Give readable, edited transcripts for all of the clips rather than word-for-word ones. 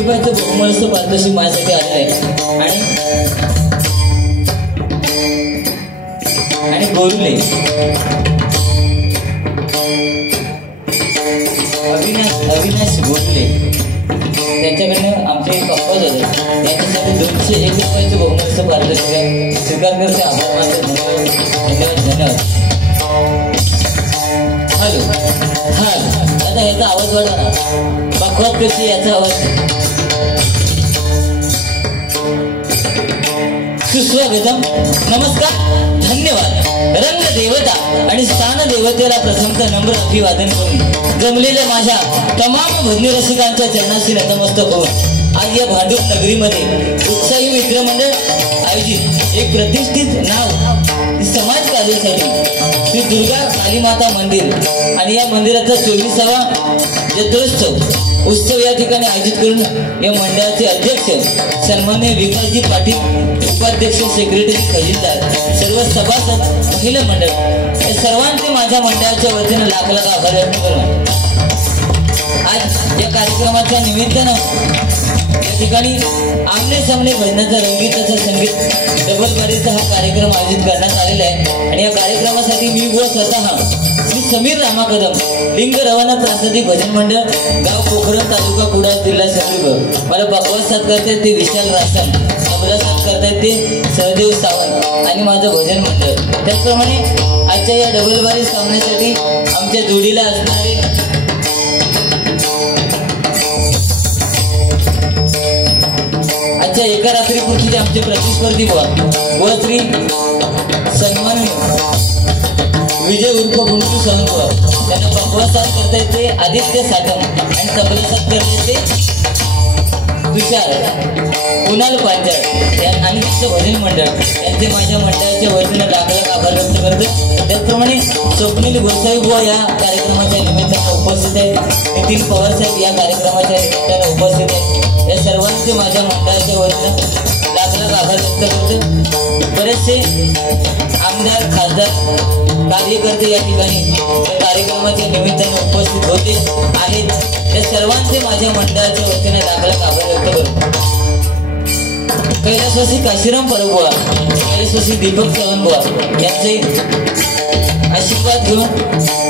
रुपयाचं बहुमूल्य पारितोषिक माझ्यासाठी आलेलं आहे आणि गोरुले अविनाश गोरुले त्यांच्याकडनं आमचे कंपोज होते त्यांच्यासाठी 201 रुपयाचं बहुमूल्य पारितोषिक स्वीकार करते. आभार मानते. धन्यवाद. हॅलो आता याचा आवाज वाढवा ना. बकवास कशी याचा आवाज सुस्वागतम, नमस्कार, धन्यवाद. रंग देवता आणि स्थान देवतेला प्रथमतः नम्र अभिवादन करून जमलेल्या माझ्या तमाम भजनी रसिकांच्या चरणाशी नतमस्तक होऊन आज या भांडूप नगरीमध्ये उत्साही मित्रमंडळ आयोजित एक प्रतिष्ठित नाव समाज कार्यासाठी श्री दुर्गा कालीमाता मंदिर आणि या मंदिराचा 24वा जत्रोत्सव उत्सव या ठिकाणी आयोजित करून या मंडळाचे अध्यक्ष सन्माननीय विकासजी पाटील, उपाध्यक्ष, सेक्रेटरी, खजिनदार, सर्व सभासद, महिला मंडळ या सर्वांचे माझ्या मंडळाच्या वतीने लाख लाख आभार व्यक्त करून आज या कार्यक्रमाच्या निमित्तानं या ठिकाणी आमने सामने भजनाचा रंगीत असा संगीत डबलबारीचा हा कार्यक्रम आयोजित करण्यात आलेला आहे. आणि या कार्यक्रमासाठी मी व स्वतः श्री समीर रामा कदम, लिंग रवाना प्रासादिक भजन मंडळ, गाव पोखरण, तालुका कुडाळ, जिल्हा सिंधुदुर्ग. मला बकवास साथ करतायत ते विशाल रासन, तबला साथ करतायत ते सहदेव सावंत आणि माझं भजन मंडळ. त्याचप्रमाणे आजच्या या डबलबारी सामन्यासाठी आमच्या जोडीला असणारे आजच्या एका रात्रीपूर्तीचे आमचे प्रतिस्पर्धी व श्री सन्माननीय विजय उर्फ गुंटू संघ, त्यांना बकवास साथ करता येते आदित्य साटम आणि तबला साथ करता येते तुषार कुणाल पांचाळ आणि त्यांचं भजन मंडळ यांचे माझ्या मंडळाच्या वतीने लाख लाख आभार व्यक्त करतो. त्याचप्रमाणे स्वप्नील गोसाई बुवा या कार्यक्रमाच्या निमित्ताने उपस्थित आहेत, नितीन पवार साहेब या कार्यक्रमाच्या निमित्ताने उपस्थित आहेत. या सर्वांचे माझ्या मंडळाच्या वतीने लाख लाख आभार व्यक्त करतो. बरेचसे आमदार, खासदार, कार्यकर्ते या ठिकाणी या कार्यक्रमाच्या निमित्ताने उपस्थित होते आहेत. त्या सर्वांचे माझ्या मंडळाच्या वतीने लाख लाख आभार व्यक्त करतो. कैलासवासी काशीराम परबुवा, कैलासवासी दीपक सावंतबुवा यांचे आशीर्वाद घेऊन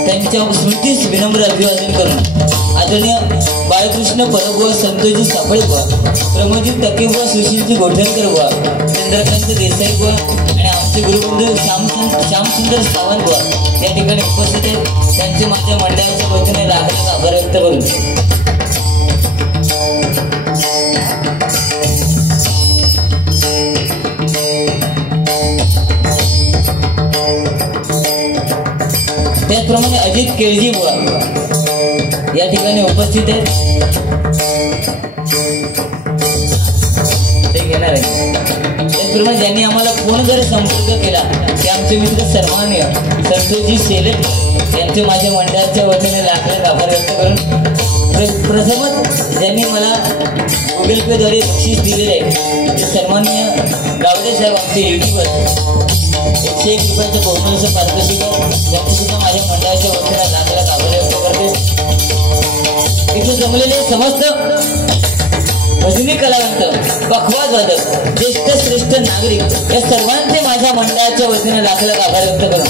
त्यांच्या स्मृतीस विनम्र अभिवादन करून आदरणीय बाळकृष्ण परबुवा, संतोषजी सापळेबुवा, प्रमोदजी टकेबुवा, सुशीलजी गोठणकर बुवा, चंद्रकांत देसाई बुवा आणि आमचे गुरुबंधू श्यामसुंदर सावंत बुवा या ठिकाणी उपस्थित आहेत. त्यांचे माझ्या मंडळाच्या वतीने लाख लाख आभार व्यक्त करून त्याचप्रमाणे अजित केळजी बुवा या ठिकाणी उपस्थित आहेत. ते घेणार आहे. त्याचप्रमाणे ज्यांनी आम्हाला फोन जर संपर्क केला ते आमचे मित्र सन्माननीय संतोषजी सेलेट यांचे माझ्या मंडळाच्या वतीने लाख लाख आभार व्यक्त करून प्रथमच ज्यांनी मला गुगल पेद्वारे बक्षीस दिलेले आहे ते सन्माननीय गावडे साहेब, आमचे युट्यूबर 101 रुपयाचं बहुमूल्य पारितोषिक यांचे सुद्धा माझ्या मंडळाच्या वतीने लाख लाख आभार व्यक्त करते. इथे जमलेले समस्त भजनी कलावंत, बकवास वादक, ज्येष्ठ श्रेष्ठ नागरिक या सर्वांचे माझ्या मंडळाच्या वतीने लाख लाख आभार व्यक्त करून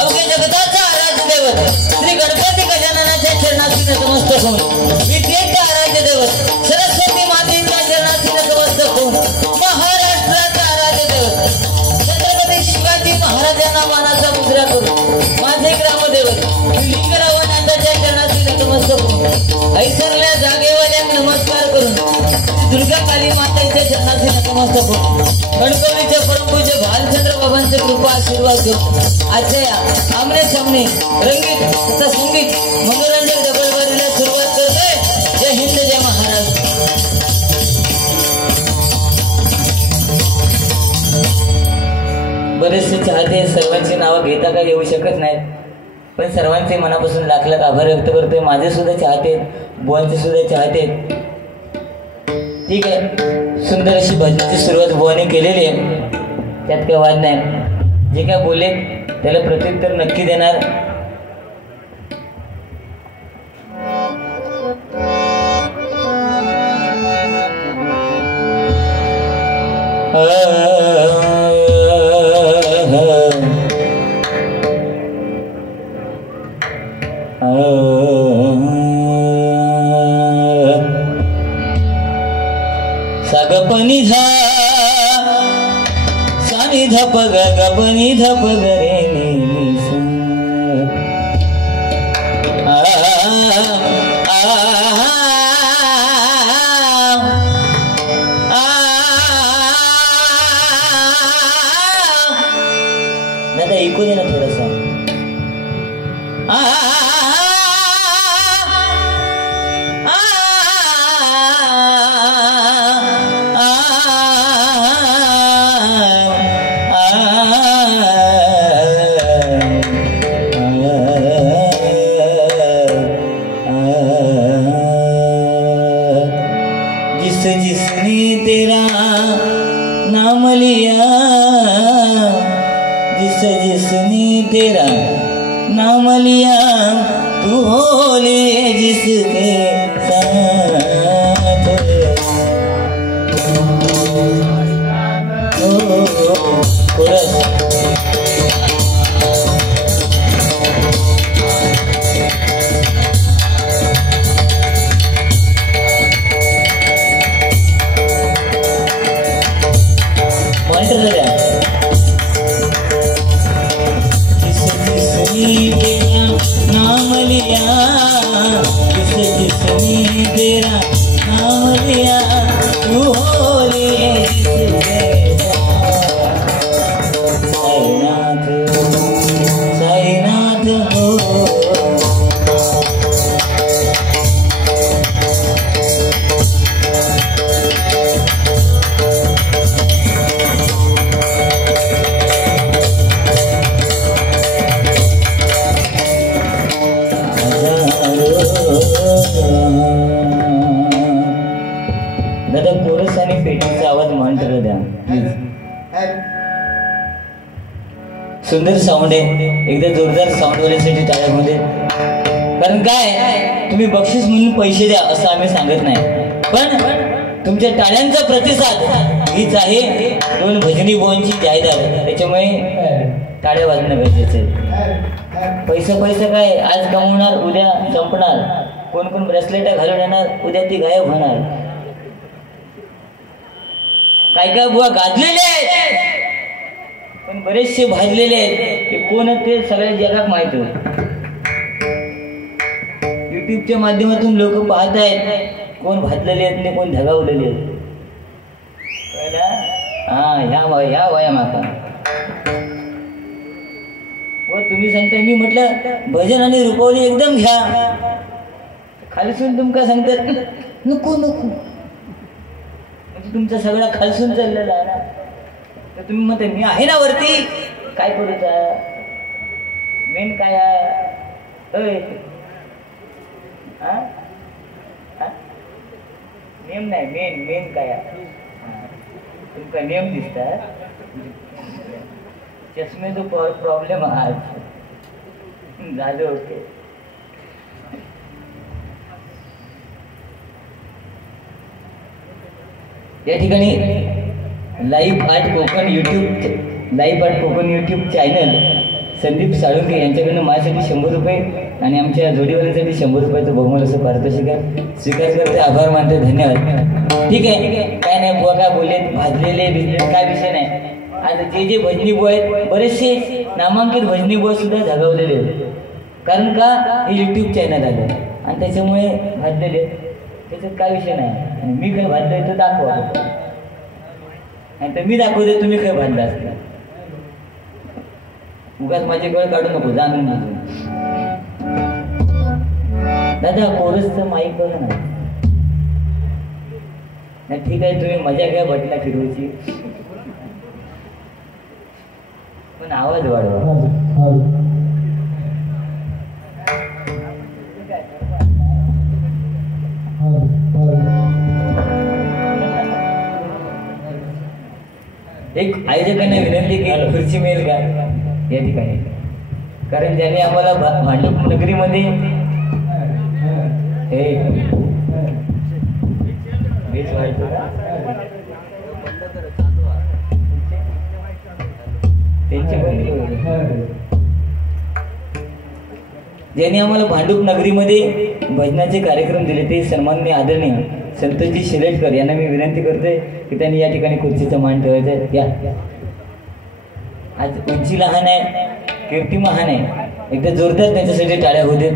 अवघ्या जगताचा आराध्य दैवत श्री गणपती गजाननाच्या चरणाशी नतमस्तक होऊन, विद्येचा आराध्य दैवत सरस्वती मातेच्या चरणाशी नतमस्तक होऊन, महाराष्ट्राचा आराध्य दैवत छत्रपती शिवाजी महाराजांना मानाचा मुद्रा करून माझे ग्रामदैवत लिंगरावणाच्या चरणाशी नतमस्तक होऊन, ऐसरल्या जागेवाल्या नमस्कार करून दुर्गा काली मातेच्या चरणाशी नतमस्तक होऊन, गणपतीच्या परमपूज्य भालचंद्र बाबांचे कृपा आशीर्वाद घेऊन आजच्या या आमने सामने रंगीत तथा संगीत मनोरंजक डबलबारीला सुरुवात करतोय. जय हिंद, जय महाराष्ट्र. बरेचसे चाहते, सर्वांची नावं घेता का येऊ शकत नाहीत, पण सर्वांचे मनापासून लाख लाख आभार व्यक्त करतोय. माझे सुद्धा चाहते, बुवांचे सुद्धा चाहते. ठीक आहे, सुंदर अशी भजनाची सुरुवात बुवाने केलेली आहे, त्यात काही वाद नाही. जे काय बोलले त्याला प्रत्युत्तर नक्की देणार. सागपनी धा सानी धप गपनी धप गरे जिसने तेरा नाम लिया, जिसने तेरा नाम लिया, तू हो ले जिसके साथ। कोरस नाम लिया, जिसने तेरा नाम लिया, तू हो ले जिसके साईनाथ, साईनाथ हो। दादा कोरस आणि पेटीचा आवाज मॉनिटर द्या. सुंदर साऊंड आहे, एकदा जोरदार साऊंड वाल्यासाठी टाळ्यामध्ये. कारण काय, तुम्ही बक्षीस म्हणून पैसे द्या असं आम्ही सांगत नाही, पण तुमच्या टाळ्यांचा प्रतिसाद हीच आहे 2 भजनी बोनची जाहिरात. त्याच्यामुळे टाळ्या वाजणं गरजेचं आहे. पैसा काय, आज कमवणार उद्या संपणार. कोण कोण ब्रेसलेट घालून येणार, उद्या ती गायब होणार. काय बुवा गाजलेले आहेत, पण बरेचसे भाजलेले आहेत. ते कोण ते सगळ्या जगात माहित होत. युट्यूबच्या माध्यमातून लोक पाहत आहेत कोण भाजलेले आहेत आणि कोण धगावलेले आहेत. ह्या वया माका व तुम्ही सांगताय, मी म्हटलं भजन आणि रुपवली एकदम घ्या. खालसून तुमका सांगतात नको नको, म्हणजे तुमचा सगळा खालसून चाललेला आहे ना. तर तुम्ही म्हणता मी आहे ना वरती, काय करूचा मेन काय आहे. नेम नाही, मेन काय आहे. तुमका नेम दिसतात, चष्मेचा प्रॉब्लेम आज झालं. ओके, या ठिकाणी live art Konkan YouTube channel Sandeep Salunke यांच्याकडनं माझ्यासाठी 100 रुपये आणि आमच्या जोडीवाल्यांसाठी 100 रुपयाचं बहुमूल असं पारितोषिक स्वीकार करते. आभार मानते, धन्यवाद. ठीक आहे, काय नाही बुवा, काय बोलले भाजलेले भिजले काय विषय नाही. आता जे भजनी बुवा आहेत, बरेचसे नामांकित भजनी बुवा सुद्धा धगावलेले आहेत. कारण का, हे यूट्यूब चॅनल आलं आणि त्याच्यामुळे भाजलेले. त्याच्यात काय विषय नाही. आणि मी काय भाजलोय तर दाखवा, नाही तर मी दाखवते तुम्ही काय भाजला असता. उगाच माझे गळ काढू नको, जाणून बुजून. दादा कोरसचं माईक बघा ना. नाही ठीक आहे, तुम्ही मजा घ्या बटना फिरवायची, पण आवाज वाढवा. एक आयोजकांना विनंती केली, खुर्ची मिळेल का या ठिकाणी. कारण ज्यांनी आम्हाला भांडूप नगरीमध्ये ज्यांनी आम्हाला भांडूप नगरीमध्ये भजनाचे कार्यक्रम दिले ते सन्माननीय आदरणीय संतोषजी शिलेटकर यांना मी विनंती करते की त्यांनी या ठिकाणी खुर्चीचा मान ठेवायचा आहे. या आज उंची लहान आहे, कीर्ती महान आहे. एकदा जोरदार त्यांच्यासाठी टाळ्या होते.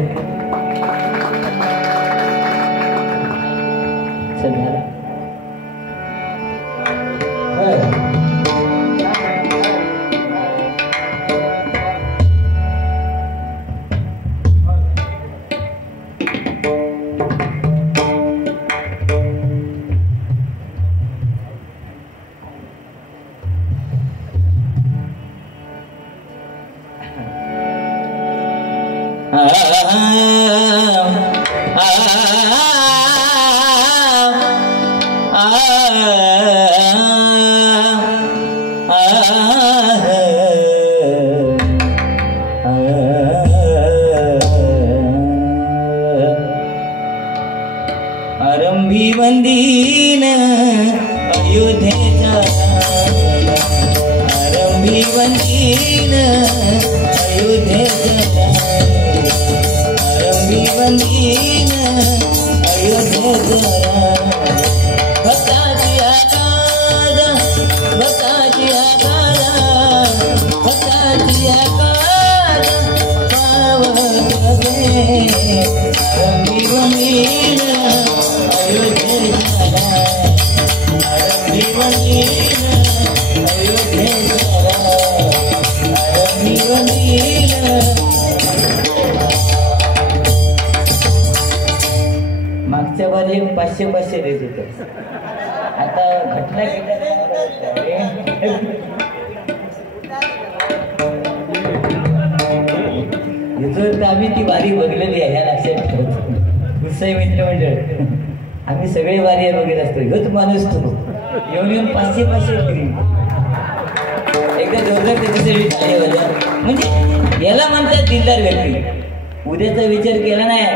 आरंभी वंदीन अयोध्येचा आरंभी वंदीन अयोध्येचा आरंभी वंदीन अयोध्येचा भक्ताची आकाद भक्ताची आकाद भक्ताची आकाद पावते आरंभी वंदीन अयोध्येचा आरंभी वंदीन अयोध्येचा आरंभी वंदीन मागच्या बारी 500 देत होत आता घटना तर आम्ही ती वारी बघलेली आहे ह्या लक्षात ठेवतो उत्साही मित्रमंडळ आम्ही सगळे वारी बघत असतो ह्योच माणूस तो येऊन 500 फिरी एकदा जोरदार त्याच्यासाठी झाले वाजा म्हणजे याला म्हणतात दिलदार व्यक्ती उद्याचा विचार केला नाही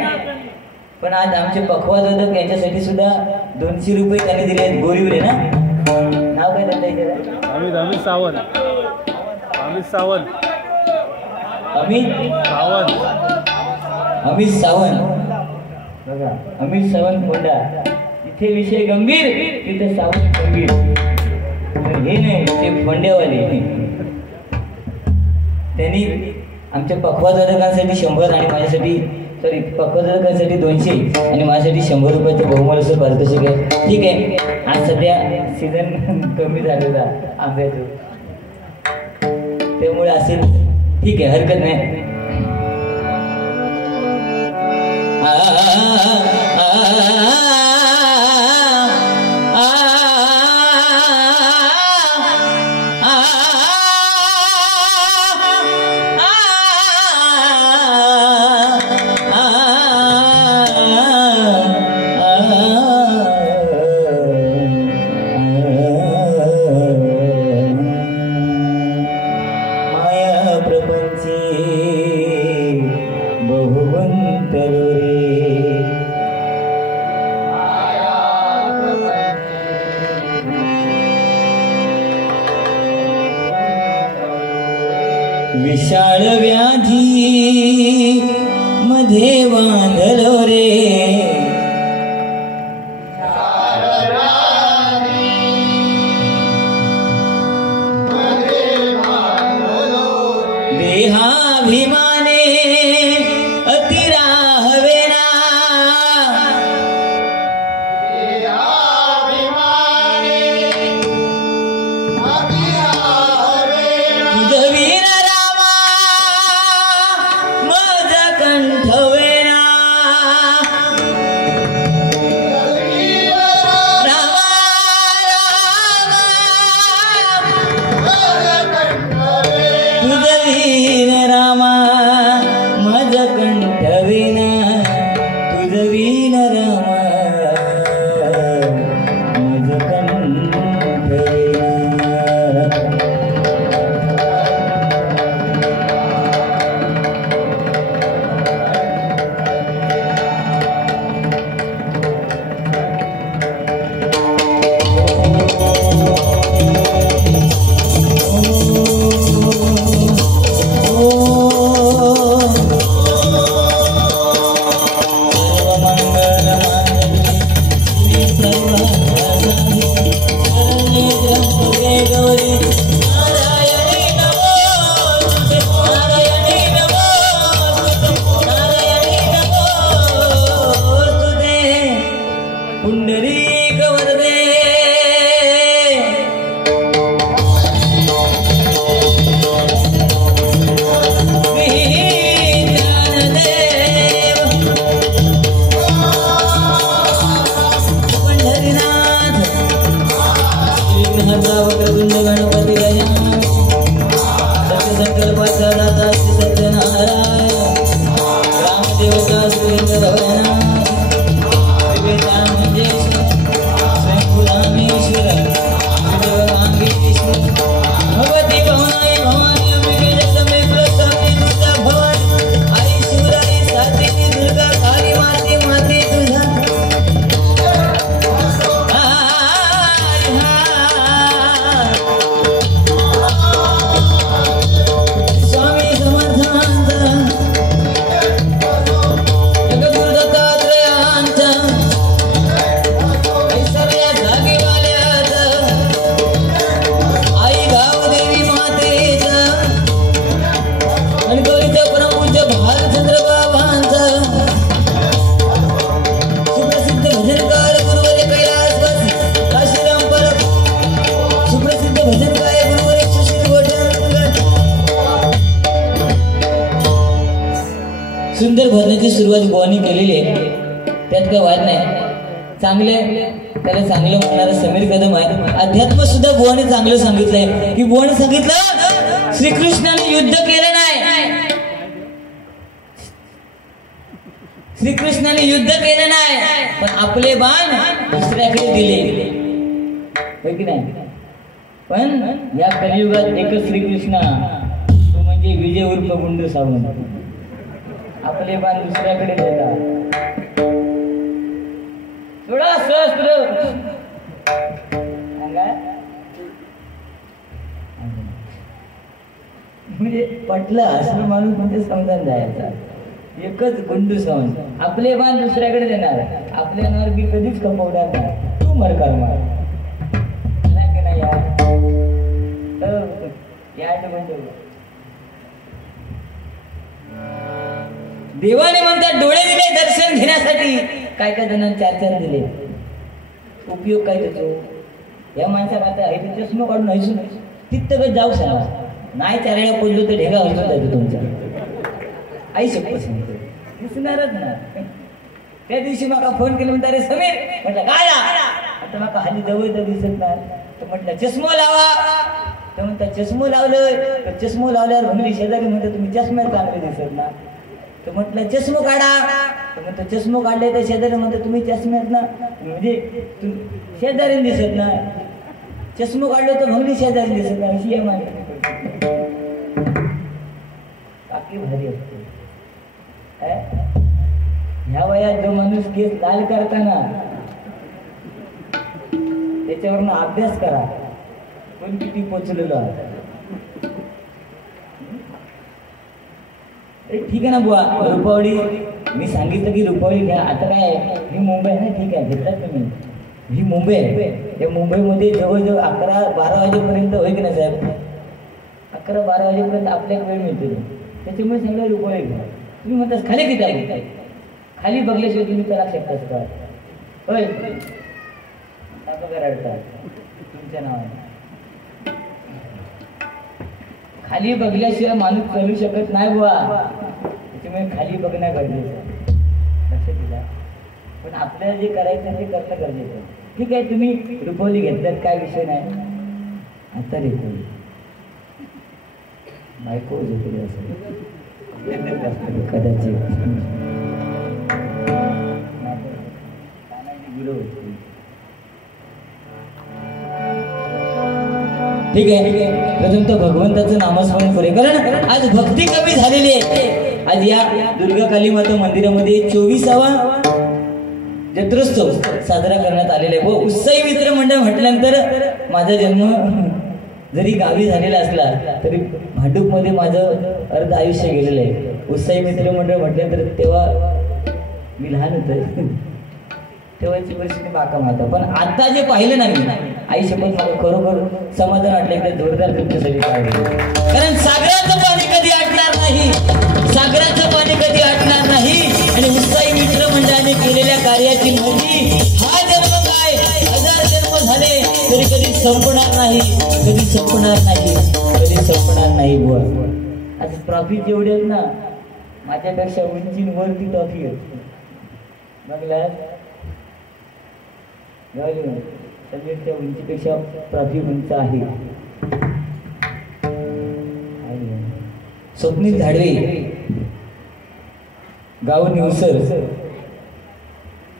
पण आज आमचे पखवाजोदक यांच्यासाठी सुद्धा 200 रुपये त्यांनी दिले आहेत गोरीवले ना नाव काय त्यांचं अमित सावंत अमित सावंत बघा अमित सावंत फोंडा इथे विषय गंभीर तिथे सावंत गंभीर हे नाही ते फोंड्यावाले त्यांनी आमच्या पखवाजोदकांसाठी 100 आणि माझ्यासाठी सॉरी पक्वाजोदकांसाठी 200 आणि माझ्यासाठी 100 रुपयाचं बहुमूल्य असं पारितोषिक आहे ठीक आहे आज सध्या सीझन कमी झालेला आंब्याचं त्यामुळे असेल ठीक आहे हरकत नाही विशाळ व्याधी मध्ये बांधलो रे देहाभिमाने अतिराहवेना कंठवेना सुरुवात बुवानी केलेली आहे, त्यात काही वाद नाही. चांगले त्याला चांगलं म्हणणारा समीर कदम आहे. अध्यात्म सुद्धा बुवाने चांगलं सांगितलंय की बुवाने सांगितलं श्रीकृष्णाने युद्ध केलं नाही, श्रीकृष्णाने युद्ध केलं नाही, पण आपले बाण दुसऱ्याकडे दिले, होय की नाही. पण या कलियुगात एकच श्रीकृष्ण, तो म्हणजे विजय उर्फ गुंडू सावंत. आपले बाण दुसऱ्याकडे देतात. थोडा सहस्त्र म्हणजे पटलं असं माणूस म्हणजे समजून जायचा. एकच गुंडू सावंत, आपले बाण दुसऱ्याकडे देणार, आपल्यावर मी कधीच कमवणार नाही, तू मर कर मार नाही की नाही यार. देवाने म्हणतात डोळे दिले दर्शन घेण्यासाठी, काय काय जणांना 4 दिले. उपयोग काय त्याचो? या माणसाला आता चष्मा काढून हसून तिथं जाऊ सांगा, नाही 4 वेळा पडलो तर ढेगा हसून जातो तुमच्या. आई शपथ सांगतो दिसणारच ना. त्या दिवशी मला फोन केला, म्हणता अरे समीर, म्हटलं काय आता मला हल्ली जवळ तर दिसत नाही, तर म्हटलं चष्मा लावा. तर म्हणता चष्मा लावलं, तर चष्मा लावल्यावर भंगली शेजारी म्हणतात तुम्ही चष्म्यात चांगले दिसत ना. तर म्हटलं चष्मा काढा, तर म्हणतो चष्मा काढले तर शेजारी म्हणतात तुम्ही चष्म्यात ना, म्हणजे शेजारी दिसत ना. चष्मा काढलो तर भंगली शेजारी दिसत ना, अशी आहे माणसं. बाकी भारी असते. ह्या वयात जो माणूस केस लाल करताना त्याच्यावरून अभ्यास करा, पण किती पोचलेलो आहे. ठीक आहे ना बुवा, रुपावळी मी सांगितलं की रुपावळी घ्या. आता काय ही मुंबई आहे ना, ठीक आहे घेतलात तुम्ही, ही मुंबई आहे. त्या मुंबईमध्ये जवळजवळ 11-12 वाजेपर्यंत होय की नाही साहेब, 11-12 वाजेपर्यंत आपल्याला वेळ मिळते. त्याच्यामुळे सांगितलं रुपावळी घ्या. तुम्ही म्हणतास खाली किती आहे, खाली बघल्याशिवाय तुम्ही त्याला शकताच का? होय रडतात तुमच्या नावाने. खाली बघल्याशिवाय माणूस चालू शकत नाही बुवा, त्याच्यामुळे खाली बघणं गरजेचं. लक्षात दिला. पण आपल्याला जे करायचं ते करणं गरजेचं. ठीक आहे तुम्ही रुपवली घेतल्यात, काय विषय नाही. आता रुपवली बायको झोपली असेल कदाचित, ठीक आहे. प्रथम तर भगवंताचं नामस्मरण करूया, कारण आज भक्ती कमी झालेली आहे. आज या दुर्गा काली माता मंदिरामध्ये 24वा जत्रोत्सव साजरा करण्यात आलेला आहे. व उत्साही मित्र मंडळ म्हटल्यानंतर माझा जन्म जरी गावी झालेला असला तरी भांडूपमध्ये माझं अर्ध आयुष्य गेलेलं आहे. उत्साही मित्र मंडळ म्हटल्यानंतर तेव्हा मी लहान होतो, तेव्हाची परिस्थिती बाकाम होता. पण आता जे पाहिलं ना मी, आई शपथ मला खरोखर समाधान वाटलं. एकदा जोरदार तुमच्यासाठी पाहिजे, कारण सागराचं पाणी कधी आटणार नाही, सागराचं पाणी कधी आटणार नाही. आणि उत्साही मित्र मंडळाने केलेल्या कार्याची माहिती, हा जन्म काय 1000 जन्म झाले तरी कधी संपणार नाही, कधी संपणार नाही, कधी संपणार नाही. बुवा आज ट्रॉफी जेवढी आहेत ना, माझ्यापेक्षा उंचीवरती ट्रॉफी आहे. बघला समीरच्या उंचीपेक्षा ट्रॉफी उंच आहे. स्वप्नील झाडवे, गाव निवसर,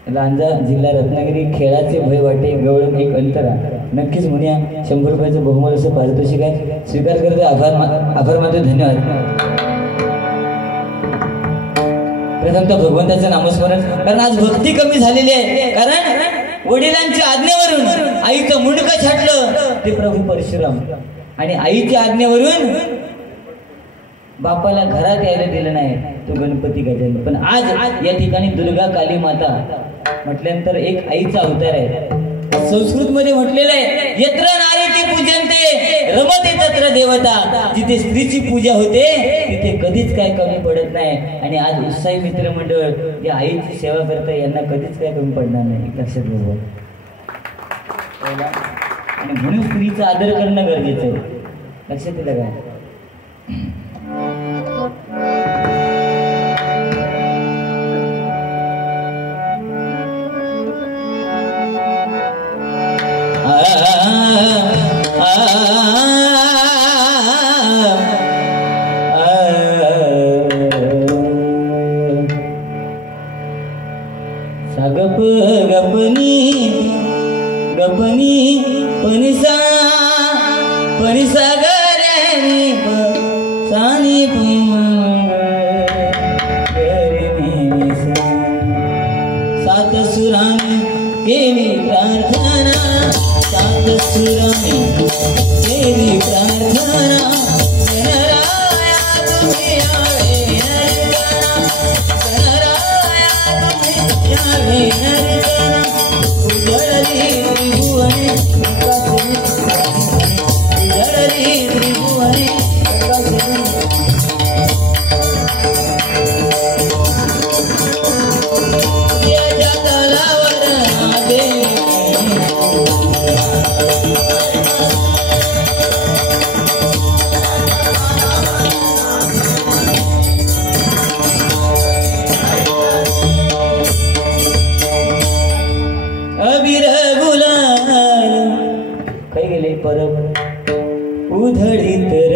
लांजा, जिल्हा रत्नागिरी. खेळाचे भय वाटे गवळण एक अंतरा. नक्कीच म्हणूया 100 रुपयाचं बहुमोल असं पारितोषिक आहे. स्वीकार करते. आभार मानतो. धन्यवाद. प्रथमतः भगवंताचं नामस्मरण, कारण आज भक्ती कमी झालेली आहे. कारण वडिलांच्या आज्ञेवरून आईचं मुंडकं छाटलं ते प्रभू परशुराम, आणि आईच्या आज्ञेवरून बापाला घरात यायला दिलं नाही तो गणपती गजानन. पण आज या ठिकाणी दुर्गा काली माता म्हटल्यानंतर एक आईचा अवतार आहे. संस्कृत मध्ये म्हटलेलं आहे, यत्र नारीची पूजनते रमते तत्र देवता. जिथे स्त्रीची पूजा होते तिथे कधीच काय कमी पडत नाही. आणि आज उत्साही मित्र मंडळ या आईची सेवा करता, यांना कधीच काय कमी पडणार नाही. लक्षात घ्या. आणि म्हणून स्त्रीचा आदर करणं गरजेचं आहे. लक्षात दिलं का? सागप गपनी गपनी पनिसा पनिसा गरे सानी सात सुराने केली प्रार्थना सात सुराने केली प्रार्थना गणराया तुम्ही यावे नरगणा गणराया तुम्ही यावे नरगणा उजळली त्रिभुवने उजळली त्रिभुवने अबीर गुलाल काही गेले परब उधळीत